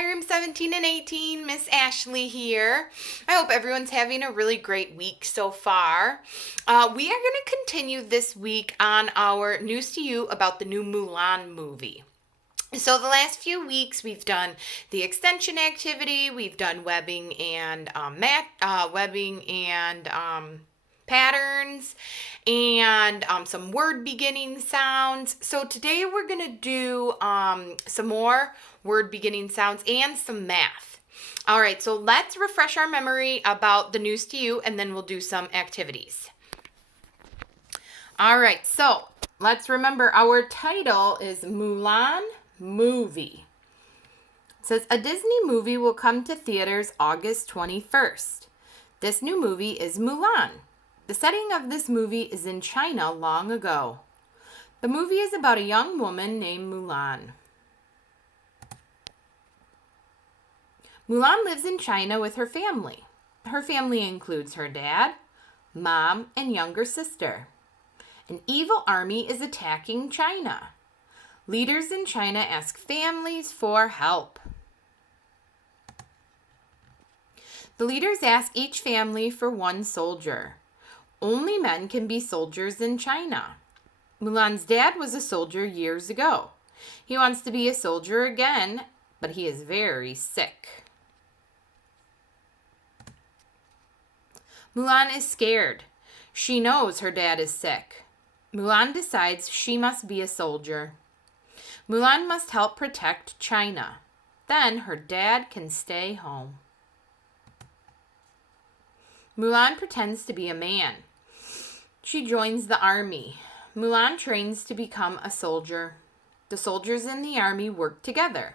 Hi, room 17 and 18, Miss Ashley here. I hope everyone's having a really great week so far. We are going to continue this week on our News-to-You about the new Mulan movie. So the last few weeks we've done the extension activity, we've done webbing and patterns, and some word beginning sounds. So today we're going to do some more word beginning sounds and some math. All right, so let's refresh our memory about the News-to-You, and then we'll do some activities. All right, so let's remember our title is Mulan Movie. It says a Disney movie will come to theaters August 21st. This new movie is Mulan. The setting of this movie is in China long ago. The movie is about a young woman named Mulan. Mulan lives in China with her family. Her family includes her dad, mom, and younger sister. An evil army is attacking China. Leaders in China ask families for help. The leaders ask each family for one soldier. Only men can be soldiers in China. Mulan's dad was a soldier years ago. He wants to be a soldier again, but he is very sick. Mulan is scared. She knows her dad is sick. Mulan decides she must be a soldier. Mulan must help protect China. Then her dad can stay home. Mulan pretends to be a man. She joins the army. Mulan trains to become a soldier. The soldiers in the army work together.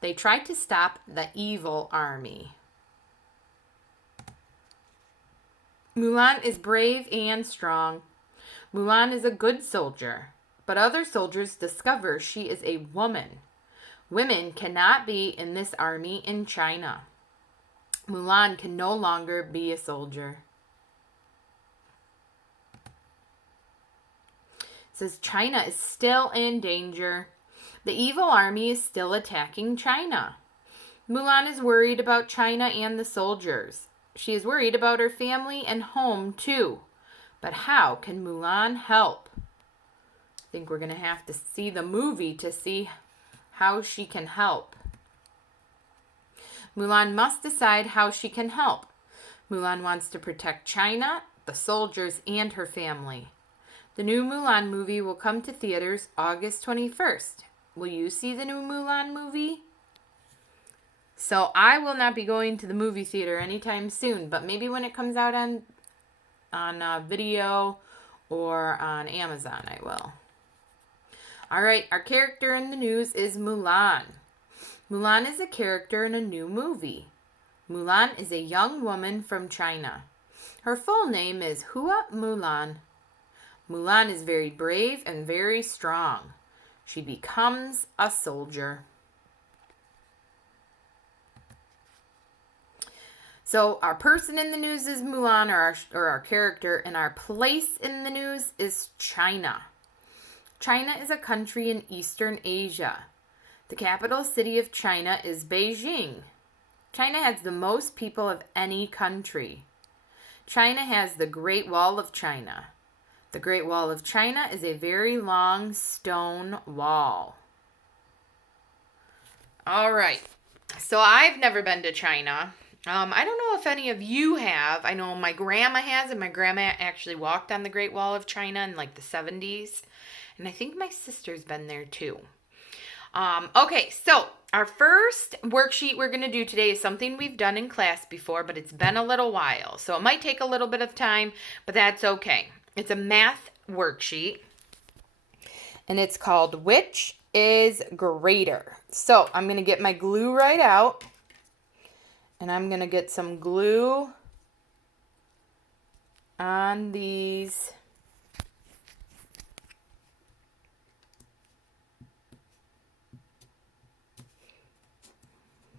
They try to stop the evil army. Mulan is brave and strong. Mulan is a good soldier, but other soldiers discover she is a woman. Women cannot be in this army in China. Mulan can no longer be a soldier. It says China is still in danger. The evil army is still attacking China. Mulan is worried about China and the soldiers. She is worried about her family and home too. But how can Mulan help? I think we're going to have to see the movie to see how she can help. Mulan must decide how she can help. Mulan wants to protect China, the soldiers, and her family. The new Mulan movie will come to theaters August 21st. Will you see the new Mulan movie? So I will not be going to the movie theater anytime soon, but maybe when it comes out on video or on Amazon, I will. All right, our character in the news is Mulan. Mulan is a character in a new movie. Mulan is a young woman from China. Her full name is Hua Mulan. Mulan is very brave and very strong. She becomes a soldier. So our person in the news is Mulan, or our character, and our place in the news is China. China is a country in Eastern Asia. The capital city of China is Beijing. China has the most people of any country. China has the Great Wall of China. The Great Wall of China is a very long stone wall. All right. So I've never been to China. I don't know if any of you have. I know my grandma has, and my grandma actually walked on the Great Wall of China in like the 70s. And I think my sister's been there too. Okay, so our first worksheet we're going to do today is something we've done in class before, but it's been a little while. So it might take a little bit of time, but that's okay. It's a math worksheet, and it's called Which is Greater? So I'm going to get my glue right out, and I'm going to get some glue on these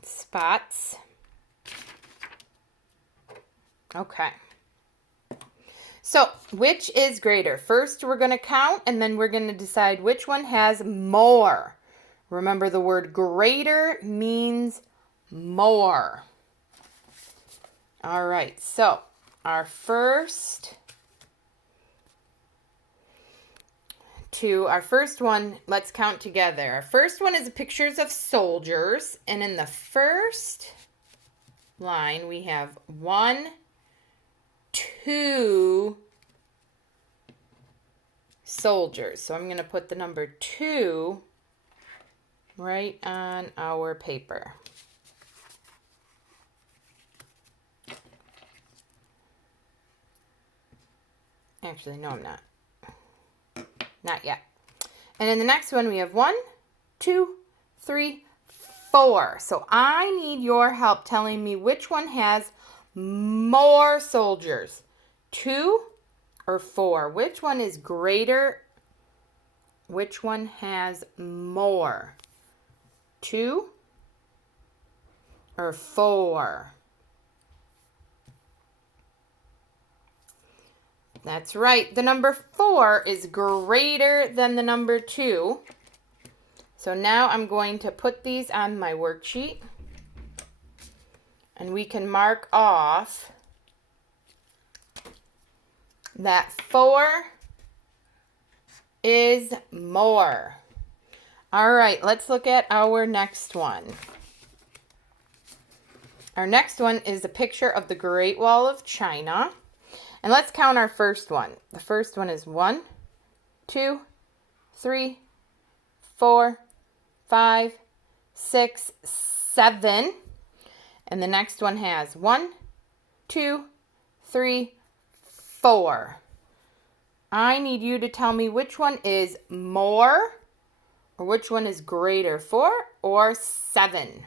spots. Okay. So, which is greater? First, we're going to count, and then we're going to decide which one has more. Remember, the word greater means more. All right, so our first one, let's count together. Our first one is pictures of soldiers, and in the first line we have 1, 2 soldiers. So I'm going to put the number 2 right on our paper. Actually, no, I'm not. Not yet. And in the next one, we have 1, 2, 3, 4. So I need your help telling me which one has more soldiers, 2 or 4. Which one is greater? Which one has more, 2 or 4? That's right. The number 4 is greater than the number 2. So now I'm going to put these on my worksheet. And we can mark off that 4 is more. All right, let's look at our next one. Our next one is a picture of the Great Wall of China. And let's count our first one. The first one is 1, 2, 3, 4, 5, 6, 7. And the next one has 1, 2, 3, 4. I need you to tell me which one is more or which one is greater, 4 or 7.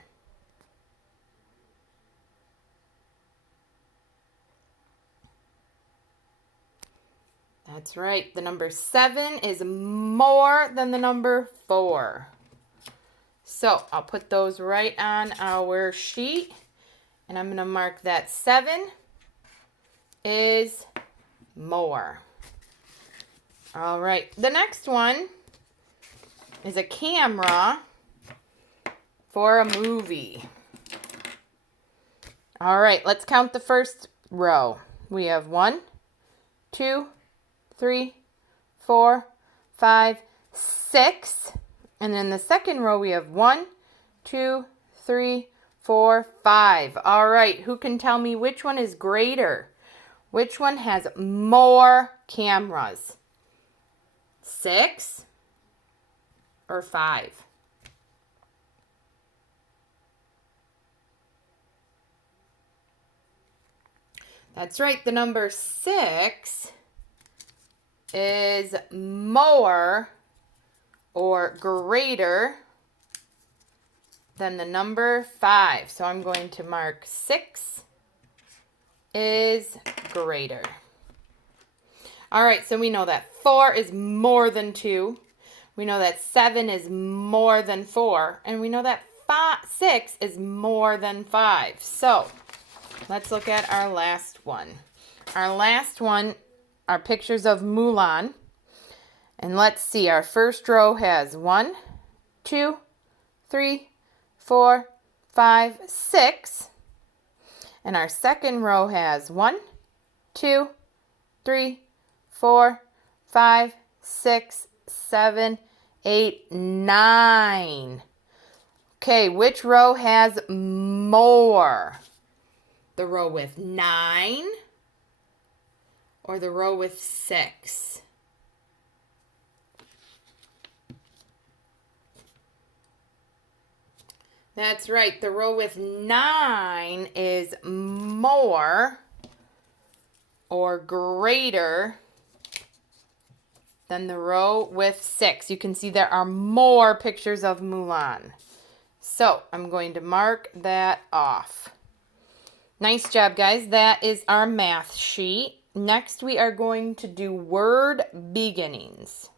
That's right. The number 7 is more than the number 4. So I'll put those right on our sheet. And I'm going to mark that 7 is more. All right. The next one is a camera for a movie. All right. Let's count the first row. We have 1, 2, 3, 4, 5, 6. And then the second row we have 1, 2, 3, 4, 5. All right, who can tell me which one is greater? Which one has more cameras? 6 or 5? That's right, the number 6 is more or greater than the number 5. So I'm going to mark 6 is greater. All right, so we know that 4 is more than 2. We know that 7 is more than 4. And we know that 6 is more than 5. So let's look at our last one. Our last one are pictures of Mulan. And let's see, our first row has 1, 2, 3, 4, 5, 6. And our second row has 1, 2, 3, 4, 5, 6, 7, 8, 9. Okay, which row has more? The row with 9 or the row with 6? That's right. The row with 9 is more or greater than the row with 6. You can see there are more pictures of Mulan. So I'm going to mark that off. Nice job, guys. That is our math sheet. Next, we are going to do word beginnings.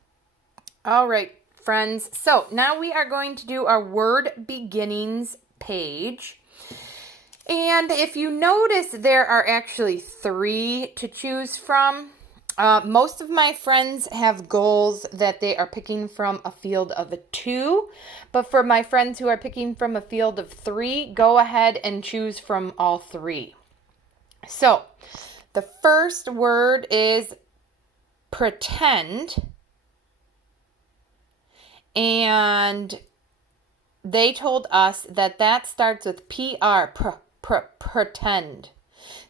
All right, friends. So now we are going to do our word beginnings page. And if you notice, there are actually 3 to choose from. Most of my friends have goals that they are picking from a field of 2. But for my friends who are picking from a field of 3, go ahead and choose from all 3. So, the first word is pretend. And they told us that starts with PR, pretend.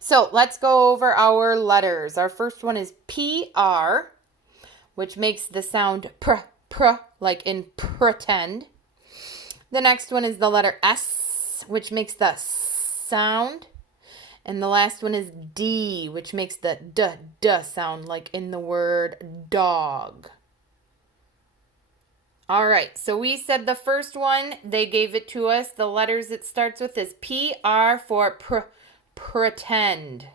So let's go over our letters. Our first one is PR, which makes the sound like in pretend. The next one is the letter S, which makes the sound. And the last one is D, which makes the d sound like in the word dog. All right, so we said the first one, they gave it to us. The letters it starts with is PR for pretend.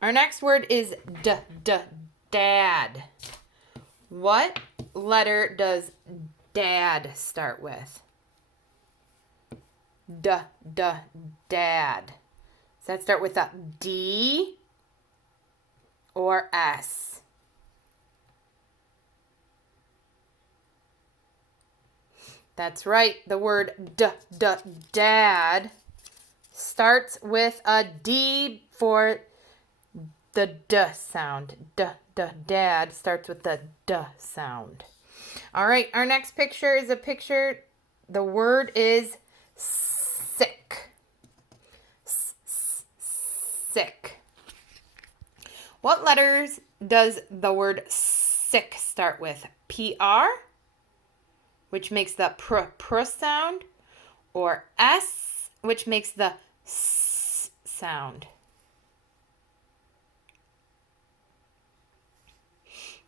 Our next word is dad. What letter does dad start with? Dad. Does that start with a D or S? That's right. The word dad starts with a D for the D sound. Dad starts with the D sound. All right, our next picture is a picture. The word is sick. Sick. What letters does the word sick start with? PR, which makes the pr sound, or S, which makes the S sound.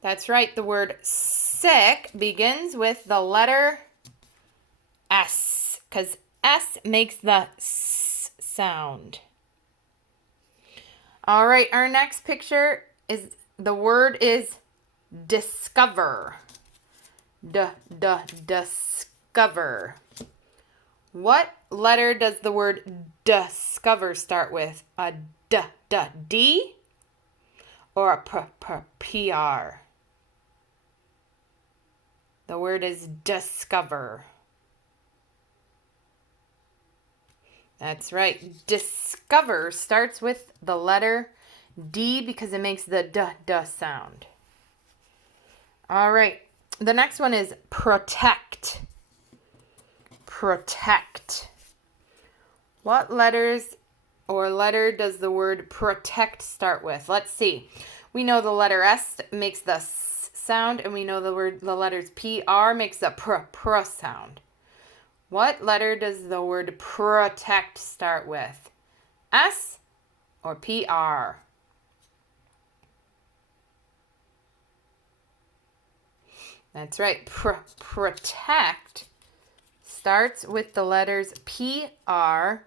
That's right. The word sick begins with the letter S, because S makes the S sound. All right, our next picture is, the word is discover. Discover. What letter does the word discover start with? A D or a PR? The word is discover. That's right. Discover starts with the letter D because it makes the D sound. All right. The next one is protect. Protect. What letters or letter does the word protect start with? Let's see. We know the letter S makes the S sound, and we know the letters PR makes the pr sound. What letter does the word protect start with? S or PR? That's right. Protect starts with the letters PR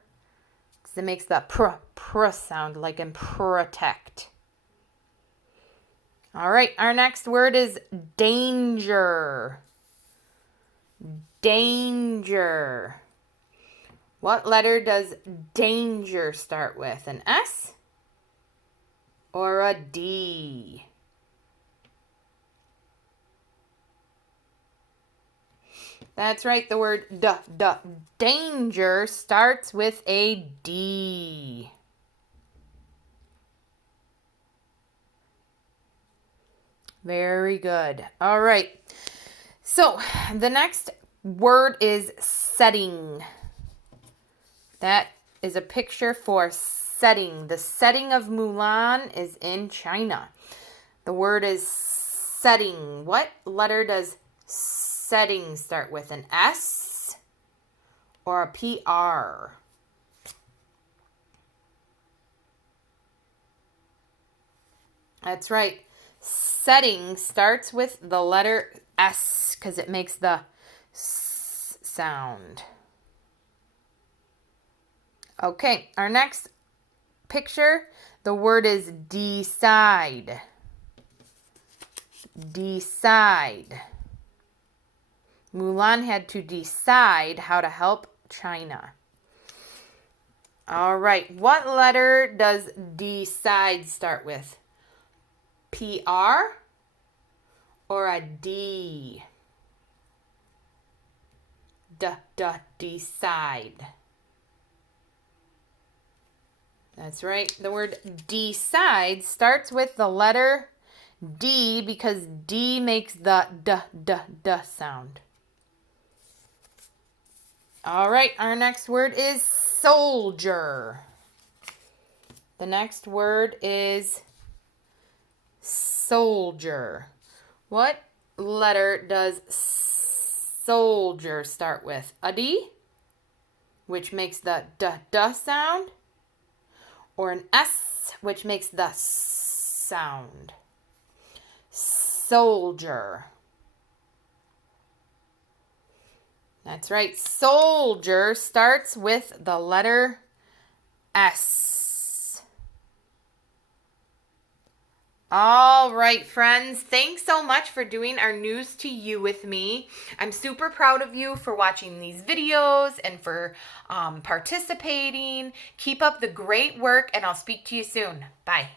because it makes the pr sound like in protect. All right, our next word is danger. Danger. What letter does danger start with? An S or a D? That's right. The word danger starts with a D. Very good. All right. So the next word is setting. That is a picture for setting. The setting of Mulan is in China. The word is setting. What letter does setting start with? An S or a PR? That's right. Setting starts with the letter S because it makes the S sound. Okay, our next picture, the word is decide. Decide. Mulan had to decide how to help China. All right, what letter does decide start with? PR or a D? Decide. That's right. The word decide starts with the letter D because D makes the d sound. All right, our next word is soldier. The next word is soldier. What letter does soldier start with? A D, which makes the d sound, or an S, which makes the s sound? Soldier. That's right. Soldier starts with the letter S. All right, friends. Thanks so much for doing our News to You with me. I'm super proud of you for watching these videos and for participating. Keep up the great work, and I'll speak to you soon. Bye.